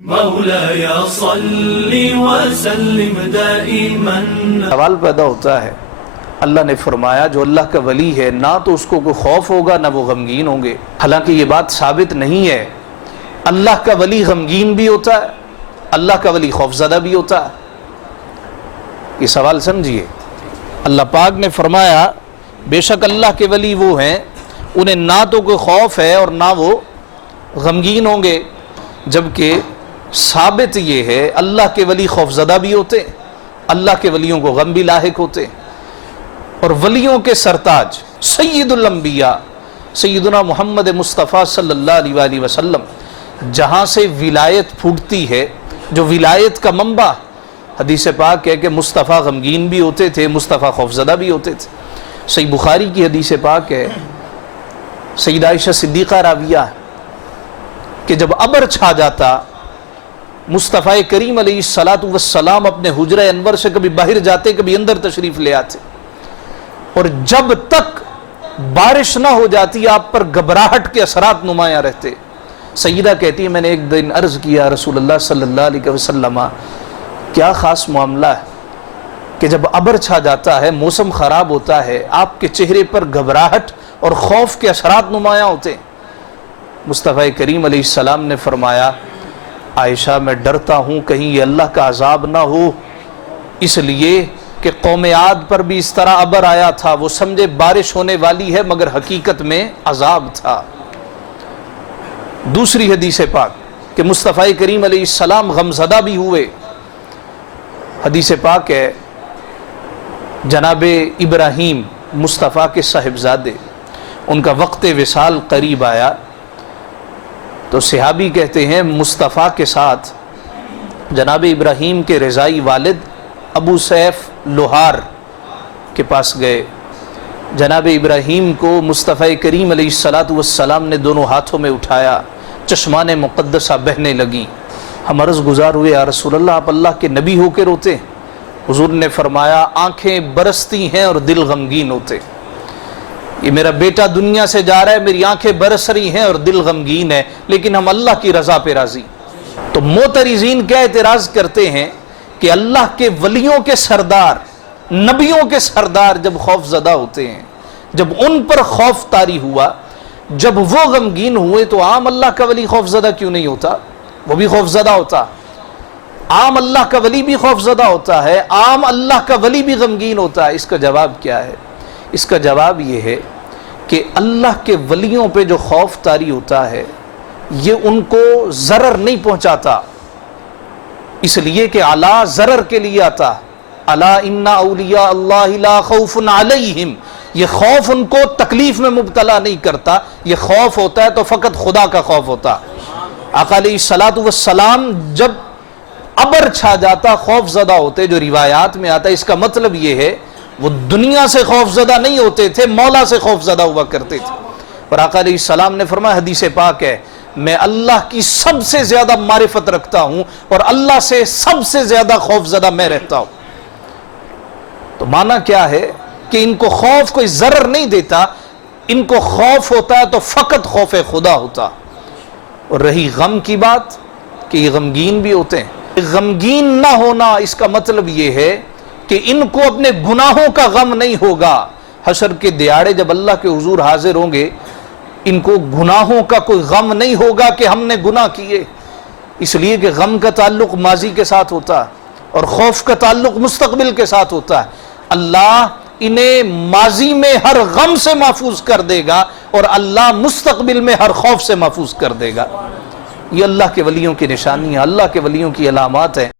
مولاي صل وسلم دائما۔ سوال پیدا ہوتا ہے، اللہ نے فرمایا جو اللہ کا ولی ہے نہ تو اس کو کوئی خوف ہوگا نہ وہ غمگین ہوں گے، حالانکہ یہ بات ثابت نہیں ہے۔ اللہ کا ولی غمگین بھی ہوتا ہے، اللہ کا ولی خوفزدہ بھی ہوتا ہے۔ یہ سوال سمجھیے، اللہ پاک نے فرمایا بے شک اللہ کے ولی وہ ہیں انہیں نہ تو کوئی خوف ہے اور نہ وہ غمگین ہوں گے، جبکہ ثابت یہ ہے اللہ کے ولی خوفزدہ بھی ہوتے، اللہ کے ولیوں کو غم بھی لاحق ہوتے۔ اور ولیوں کے سرتاج سید الانبیاء سیدنا محمد مصطفیٰ صلی اللہ علیہ وآلہ وسلم، جہاں سے ولایت پھوٹتی ہے، جو ولایت کا منبع، حدیث پاک ہے کہ مصطفیٰ غمگین بھی ہوتے تھے، مصطفیٰ خوفزدہ بھی ہوتے تھے۔ صحیح بخاری کی حدیث پاک ہے، سیدہ عائشہ صدیقہ راویہ کہ جب ابر چھا جاتا، مصطفیٰ کریم علیہ السلام اپنے حجرہ انور سے کبھی باہر جاتے کبھی اندر تشریف لے آتے، اور جب تک بارش نہ ہو جاتی آپ پر گھبراہٹ کے اثرات نمایاں رہتے۔ سیدہ کہتی ہے میں نے ایک دن عرض کیا رسول اللہ صلی اللہ علیہ وسلم کیا خاص معاملہ ہے کہ جب ابر چھا جاتا ہے، موسم خراب ہوتا ہے، آپ کے چہرے پر گھبراہٹ اور خوف کے اثرات نمایاں ہوتے ہیں؟ مصطفیٰ کریم علیہ السلام نے فرمایا عائشہ میں ڈرتا ہوں کہیں یہ اللہ کا عذاب نہ ہو، اس لیے کہ قوم عاد پر بھی اس طرح ابر آیا تھا، وہ سمجھے بارش ہونے والی ہے مگر حقیقت میں عذاب تھا۔ دوسری حدیث پاک کہ مصطفیٰ کریم علیہ السلام غمزدہ بھی ہوئے۔ حدیث پاک ہے جناب ابراہیم مصطفیٰ کے صاحبزادے، ان کا وقت وصال قریب آیا تو صحابی کہتے ہیں مصطفیٰ کے ساتھ جناب ابراہیم کے رضائی والد ابو سیف لوہار کے پاس گئے۔ جناب ابراہیم کو مصطفیٰ کریم علیہ السلام نے دونوں ہاتھوں میں اٹھایا، چشمان مقدسہ بہنے لگیں۔ ہم عرض گزار ہوئے یا رسول اللہ آپ اللہ کے نبی ہو کے روتے ہیں؟ حضور نے فرمایا آنکھیں برستی ہیں اور دل غمگین ہوتے۔ یہ میرا بیٹا دنیا سے جا رہا ہے، میری آنکھیں برس رہی ہیں اور دل غمگین ہے، لیکن ہم اللہ کی رضا پہ راضی۔ تو معترضین کیا اعتراض کرتے ہیں کہ اللہ کے ولیوں کے سردار، نبیوں کے سردار جب خوف زدہ ہوتے ہیں، جب ان پر خوف طاری ہوا، جب وہ غمگین ہوئے تو عام اللہ کا ولی خوف زدہ کیوں نہیں ہوتا؟ وہ بھی خوف زدہ ہوتا۔ عام اللہ کا ولی بھی خوف زدہ ہوتا ہے، عام اللہ کا ولی بھی غمگین ہوتا ہے۔ اس کا جواب کیا ہے؟ اس کا جواب یہ ہے کہ اللہ کے ولیوں پہ جو خوف طاری ہوتا ہے یہ ان کو ضرر نہیں پہنچاتا، اس لیے کہ اعلیٰ ضرر کے لیے آتا۔ الا ان اولیاء اللہ لا خوف علیہم، یہ خوف ان کو تکلیف میں مبتلا نہیں کرتا، یہ خوف ہوتا ہے تو فقط خدا کا خوف ہوتا۔ آقا علیہ السلام جب ابر چھا جاتا خوف زدہ ہوتے، جو روایات میں آتا ہے اس کا مطلب یہ ہے وہ دنیا سے خوف زدہ نہیں ہوتے تھے، مولا سے خوف زدہ ہوا کرتے تھے۔ اور آقا علیہ السلام نے فرمایا حدیث پاک ہے میں اللہ کی سب سے زیادہ معرفت رکھتا ہوں اور اللہ سے سب سے زیادہ خوف زدہ میں رہتا ہوں۔ تو معنی کیا ہے کہ ان کو خوف کوئی ضرر نہیں دیتا، ان کو خوف ہوتا ہے تو فقط خوف خدا ہوتا۔ اور رہی غم کی بات کہ یہ غمگین بھی ہوتے ہیں، غمگین نہ ہونا اس کا مطلب یہ ہے کہ ان کو اپنے گناہوں کا غم نہیں ہوگا۔ حشر کے دیہاڑے جب اللہ کے حضور حاضر ہوں گے ان کو گناہوں کا کوئی غم نہیں ہوگا کہ ہم نے گناہ کیے، اس لیے کہ غم کا تعلق ماضی کے ساتھ ہوتا ہے اور خوف کا تعلق مستقبل کے ساتھ ہوتا ہے۔ اللہ انہیں ماضی میں ہر غم سے محفوظ کر دے گا اور اللہ مستقبل میں ہر خوف سے محفوظ کر دے گا۔ یہ اللہ کے ولیوں کی نشانیاں، اللہ کے ولیوں کی علامات ہیں۔